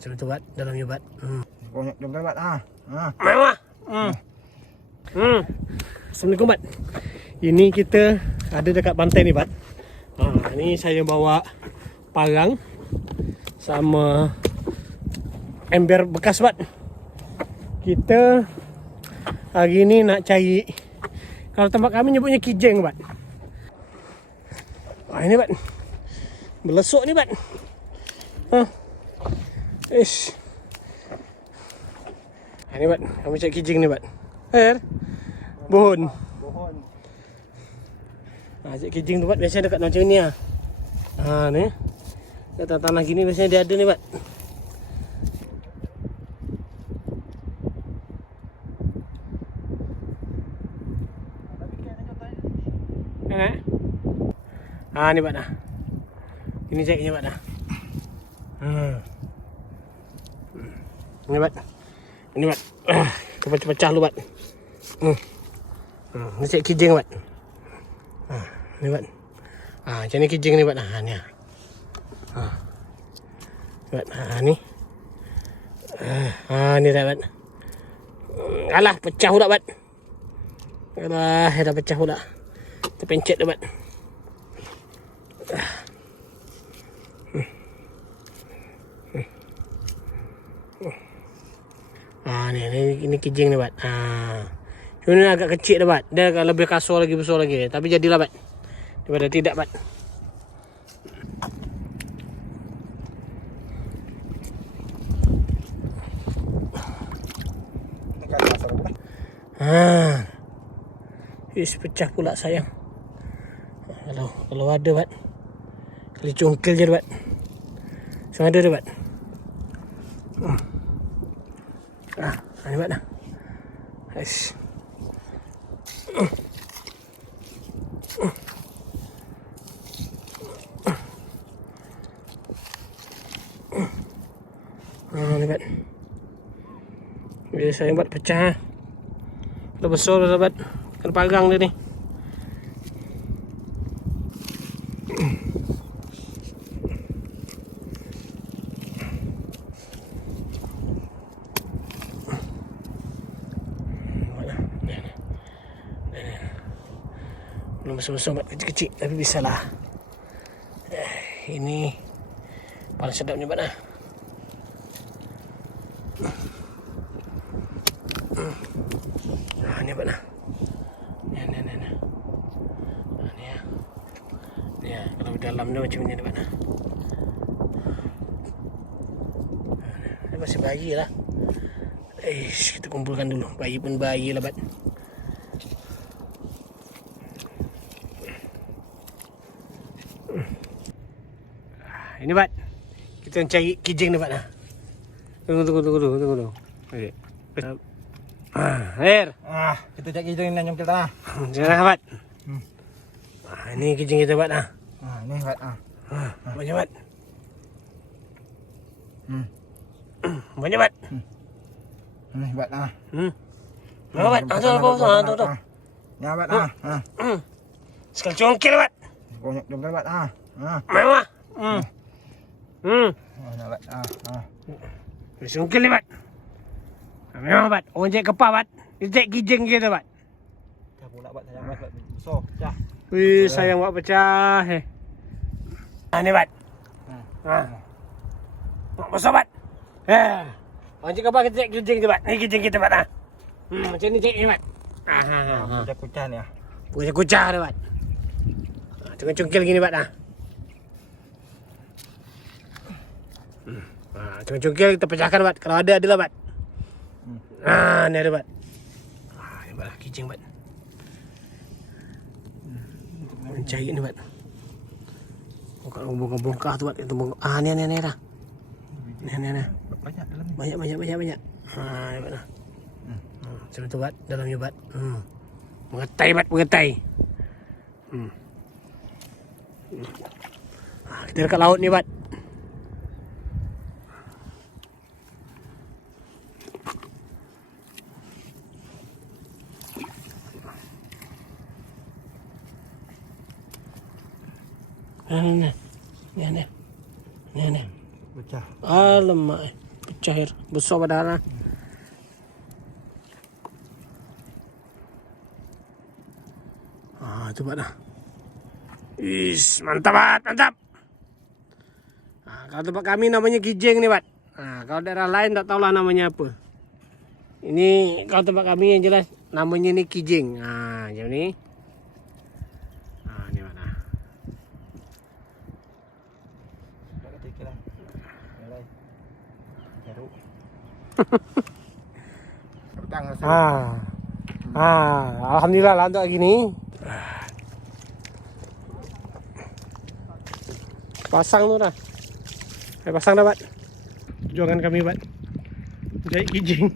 Macam tu bat, dalamnya bat. Banyak jom bat. Mama. Assalamualaikum bat. Ini kita ada dekat pantai ni bat. Ni saya bawa parang sama ember bekas bat. Kita hari ni nak cari, kalau tempat kami nyebutnya kijeng bat. Ini bat, belesuk ni bat. Ish. Ini bat, kami cari kijeng ni bat. Bohon. Cari kijeng tu bat, biasanya dekat macam ni lah. Ni dekat tanah gini biasanya dia ada ni bat. Ni bat dah. Ini ceknya bat dah. Ini bat. Ini bat. Pecah-pecah lu bat. Ni cek kijeng bat. Ni bat. Macam ni kijeng ni bat. Ni. Bat. Ni. Ni dah bat. Alah, pecah pula bat. Alah, dah pecah pula. Terpencet dah bat. Ini kijing ni bat. Cuma ni agak kecil dah bat. Dia agak lebih kasar lagi, besar lagi. Tapi jadilah bat. Daripada tidak bat. Pecah pula sayang. Kalau ada bat. Kali cungkil je bat. Semua ada dah bat. Ni bat dah. Aish. Ni bat. Bila saya buat pecah. Dah besar dah bat. Kan parang dia ni. Belum besar-besar bat, kecil-kecil tapi bisa lah. Ini paling sedapnya bat lah. Ni bat lah. Ni. Ni kalau dalam dia macam ni bat lah. Dia masih bayi lah. Kita kumpulkan dulu. Bayi pun bayi lah bat. Ini bat. Kita cari kijing ni bat lah. Tunggu. Okey. Kita cari kijing ni nyongkel dah. Jangan bat. Ini kijing kita bat lah. Ni bat. Banyak bat. Banyak bat. Ni bat Berapa bat? Tu. Ni bat Sekali congkel bat. Banyak jom bat. Mewah. Ni bat. Congkel ni bat. Memang bat. Orang cek kepah bat. Dia cek kijing kita bat. Dah pula bat sayang bat. Besar. Pecah. Wih, sayang buat pecah. Ni bat. Besar bat. Orang cek kepah kita cek kijing kita bat. Ni kijing kita bat. Macam ni cek ni bat. Kucah ni. Kucah dia bat. Tengah congkel gini bat. Tengah congkel kita pecahkan bat. Kalau ada adalah bat. Ni ada bat. Ni bat lah kijing bat. Mencari ni bat. Bongkar tu bat. Ni dah. Ni. Banyak. Ni bat lah. Macam tu bat. Dalamnya bat. Mengetai bat. Kita dekat laut ni bat. Ni. Pecah. Alamak. pecah air. Besar padahal lah. Tu bat dah. Is, mantap bat, mantap. Kalau tempat kami namanya kijing ni bat. Kalau daerah lain tak tahulah namanya apa. Ini kalau tempat kami yang jelas namanya ni kijing. Macam ni. Ni mana? Tak kata ikan lah. Mulai. Garuk. Petang rasa. Alhamdulillah lah untuk hari ni. Pasang tu dah. Pasang dah bat. Perjuangan kami bat. Jahit kijing.